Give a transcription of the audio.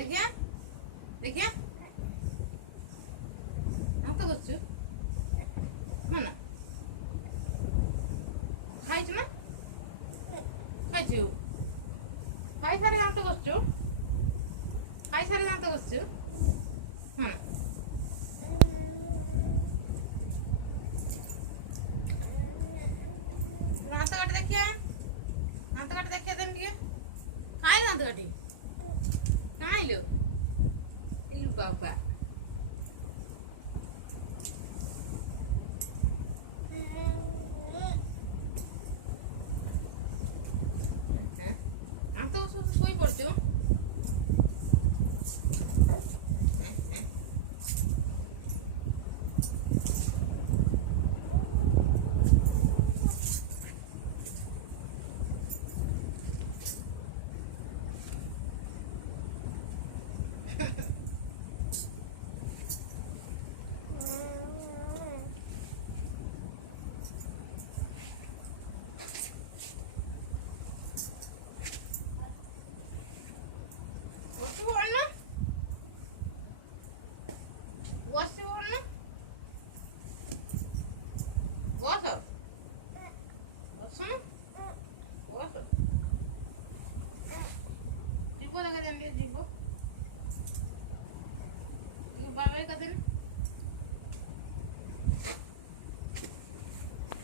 ଦେଖିଆ ଦେଖିଆ ଦାନ୍ତ ଘଷୁଛୁ ନା ଖାଇଛୁ ନା ଖାଇଛୁ ଖାଇସାରି ଦାନ୍ତ ଘଷୁଛୁ ଖାଇସାରି ଦାନ୍ତ ଘଷୁଛୁ ହଁ ଦାନ୍ତ କାଟି ଦେଖିଆ ଦାନ୍ତ କାଟି ଦେଖିଆ ଦେମି ଟିକେ ଖାଇ ଦାନ୍ତ କାଟି ଖାଇଲୁ ଇଲୁ ବାବା